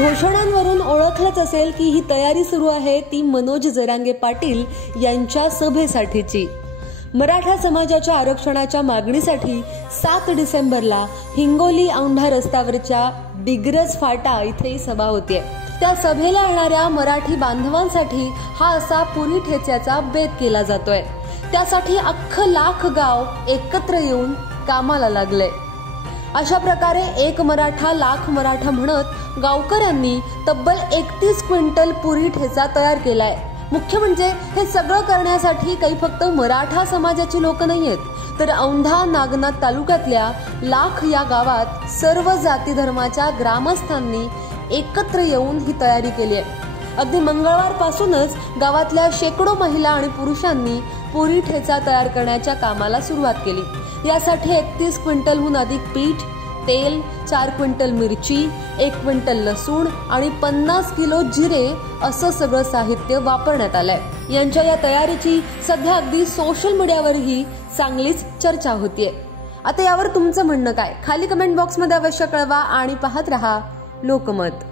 घोषणांवरून ओळखलंच असेल की ही तयारी सुरू आहे ती मनोज जरांगे पाटील यांच्या सभेसाठीची। मराठा समाजाच्या आरक्षणाच्या मागणीसाठी 7 डिसेंबरला हिंगोली औंढा रस्त्यावरच्या डिग्रज फाटा इथे सभा होतीये। त्या सभेला येणाऱ्या मराठी बांधवांसाठी हा असा पुरी ठेच्याचा बेत केला जातोय। त्यासाठी अख्खं लाख गाव एकत्र येऊन कामाला लागले। अशा प्रकारे एक मराठा लाख मराठा म्हणत गावकऱ्यांनी तब्बल 31 क्विंटल पुरी ठेचा तयार केलाय। मुख्य म्हणजे हे सगळं करण्यासाठी काही फक्त मराठा समाजाची लोक नाहीयेत, तर औंढा नागनाथ तालुक्यातल्या लाख या गावात सर्व जाती धर्माच्या ग्रामस्थांनी एकत्र येऊन ही तयारी केली आहे। अगदी मंगळवारपासूनच गावातल्या शेकडो महिला आणि पुरुषांनी पुरी ठेचा तयार करण्याच्या कामाला सुरुवात केली। यासाठी 31 क्विंटलहून अधिक पीठ, तेल, 4 क्विंटल मिरची, 1 क्विंटल लसूण आणि 50 किलो जिरे असं सगळं साहित्य वापरण्यात आलंय। यांच्या या तयारीची सध्या अगदी सोशल मीडियावरही चांगलीच चर्चा होतीये। आता यावर तुमचं म्हणणं काय? खाली कमेंट बॉक्समध्ये अवश्य कळवा आणि पाहत रहा लोकमत।